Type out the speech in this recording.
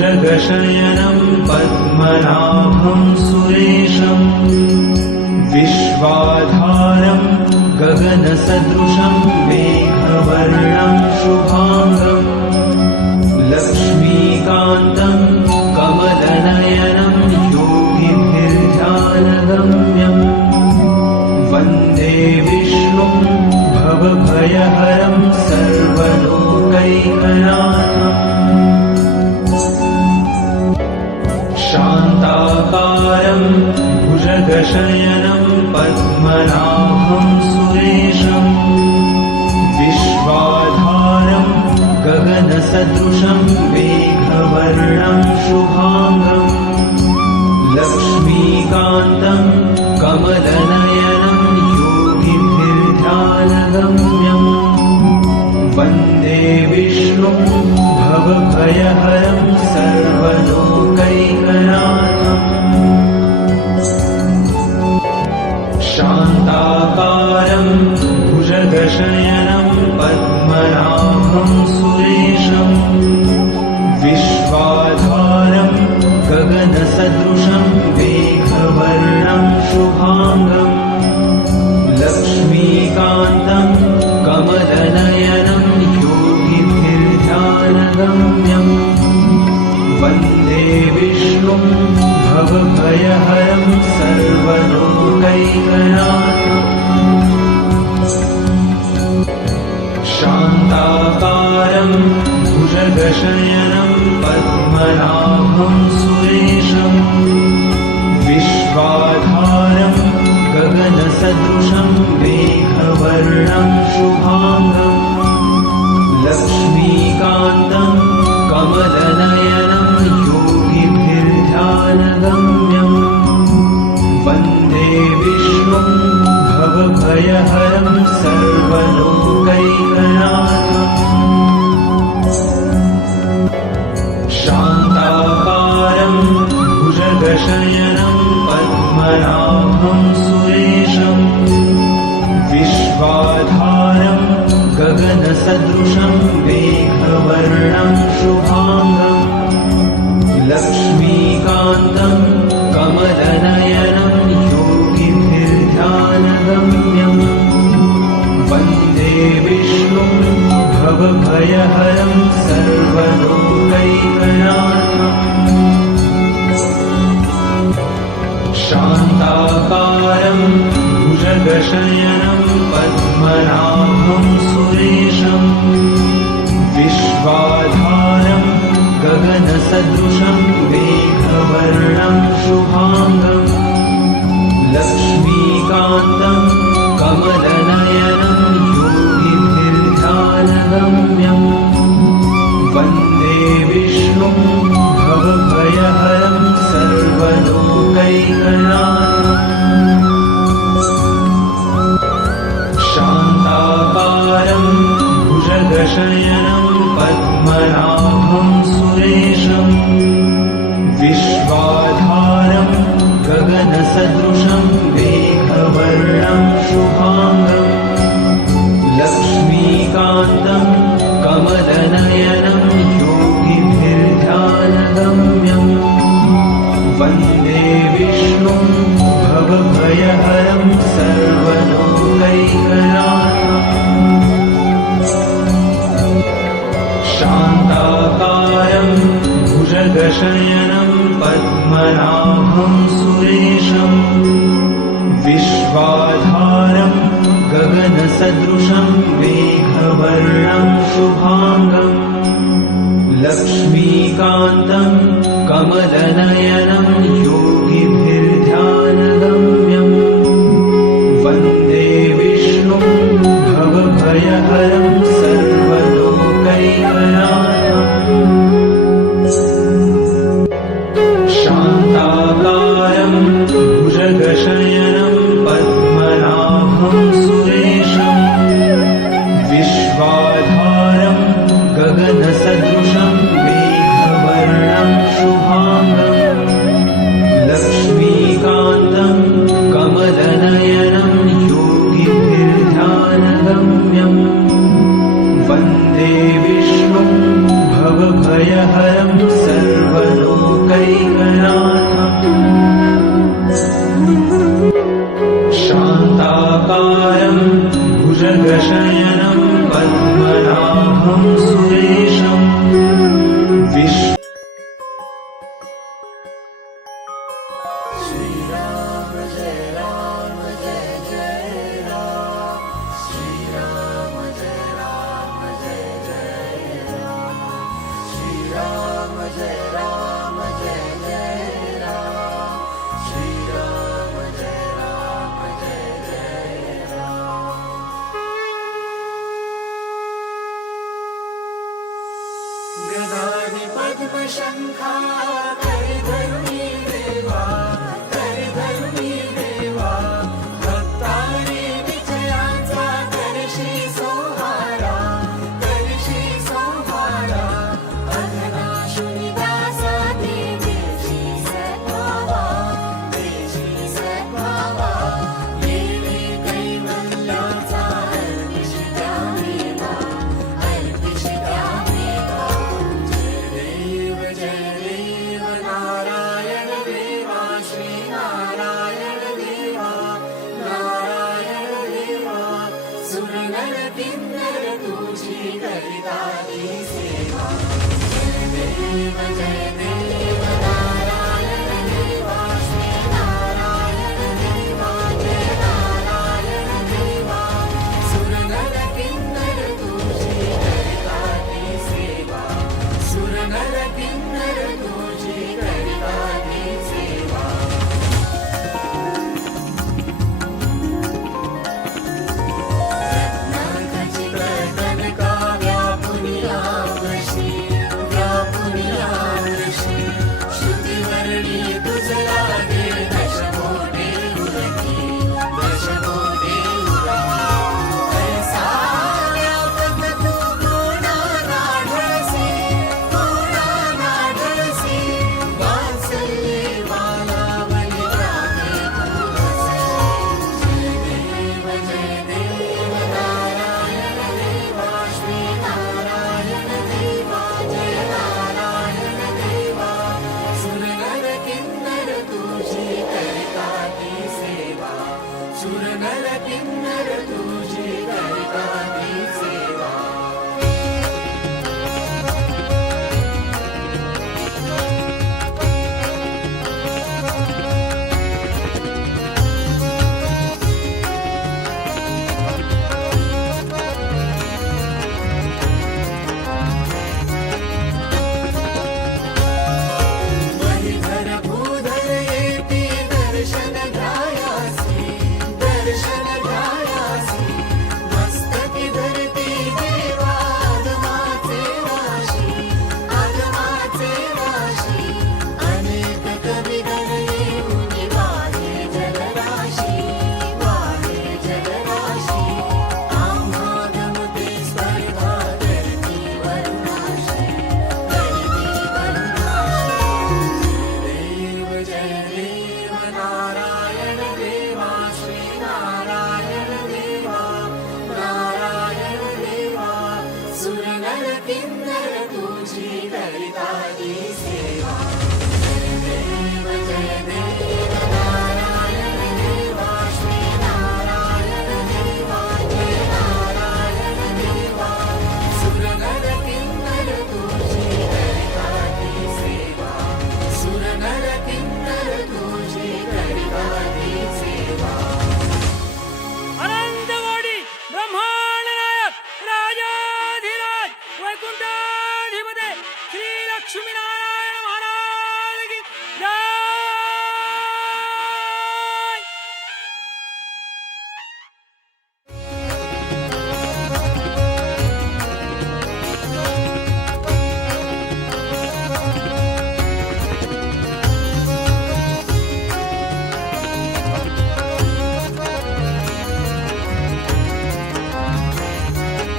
भुजगशयनं पद्मनाभं सुरेशं विश्वाधारं गगनसदृशं मेघवर्णं शुभांगं लक्ष्मीकान्तं कमलनयनं योगिभिर्ध्यानगम्यं वन्दे विष्णुं भवभयहरं सर्वलोकैकनाथम् शान्ताकारं भुजगशयनं पद्मनाभं सुरेशं विश्वाधारं गगनसदृशं मेघवर्णं शुभांगं लक्ष्मीकान्तं कमलनयनं योगिभिर्ध्यानगम्यं वन्दे विष्णुं भवभयहरं सर्वलोकैकनाथम् शान्ताकारं भुजगशयनं पद्मनाभं सुरेशं विश्वाधारं गगनसदृशं मेघवर्णं शुभांगं लक्ष्मीकान्तं कमलनयनं योगिभिर्ध्यानगम्यं वन्दे विष्णुं भवभयहरं सर्वलोकैकनाथम् शान्ताकारं भुजगशयनं पद्मनाभं सुरेशं विश्वाधारं गगनसदृशं मेघवर्णं शुभांगं लक्ष्मीकान्तं कमलनयनं योगिभिर्ध्यानगम्यं वन्दे विष्णुं भवभयहरं सर्वलोकैकनाथम् शान्ताकारं भुजगशयनं पद्मनाभं सुरेशं विश्वाधारं गगनसदृशं मेघवर्णं शुभांगं लक्ष्मीकान्तं कमलनयनं योगिभिर्ध्यानगम्यं वन्दे विष्णुं भवभयहरं सर्वलोकैकनाथम् शान्ताकारं भुजगशयनं पद्मनाभं सुरेशं विश्वाधारं गगनसदृशं मेघवर्णं शुभांगं लक्ष्मीकान्तं कमलनयनं योगिभिर्ध्यानगम्यं वन्दे विष्णुं भवभयहरं सर्वलोकैकनाथम् शान्ताकारं भुजगशयनं पद्मनाभं सुरेशं विश्वाधारं गगनसदृशं मेघवर्णं शुभांगं लक्ष्मीकान्तं कमलनयनं योगिभिर्ध्यानगम्यं वन्दे विष्णुं भवभयहरं सर्वलोकैकनाथम् शान्ताकारं भुजगशयनं पद्मनाभं सुरेशं विश्वाधारं गगनसदृशं मेघवर्णं शुभांगं लक्ष्मीकान्तं कमलनयनं योगिभिर्ध्यानगम्यं वन्दे विष्णुं भवभयहरं सर्वलोकैकनाथम् शान्ताकारं भुजगशयनं पद्मनाभं सुरेशं विश्वाधारं गगनसदृशं मेघवर्णं शुभांगं शंखा करी धरुणी देवा, करी धरुणी देवा. भक्तांनी विजयाचा करशी सोहारा, करशी सोहारा. अघनाशुनी दासा देशी सद्भावा, देशी सद्भावा. येणे कैवल्याचा अर्पिष द्यावेला, अर्पिष द्यावेला. जय देव नारायण देवा, श्री नारायण देवा, नारायण देवा. सुरनर किन्नर तुझी करिताली सेवा. जय देव नारायण देवा, श्री नारायण देवा, जय नारायण देवा. सुरनर किन्नर तुझी करिताली सेवा, सुरनर किन्नर तुझी करिताली सेवा. रत्नाखचित कनका व्यापुनिया वशी, व्यापुनिया वशी. श्रुतिवर्णी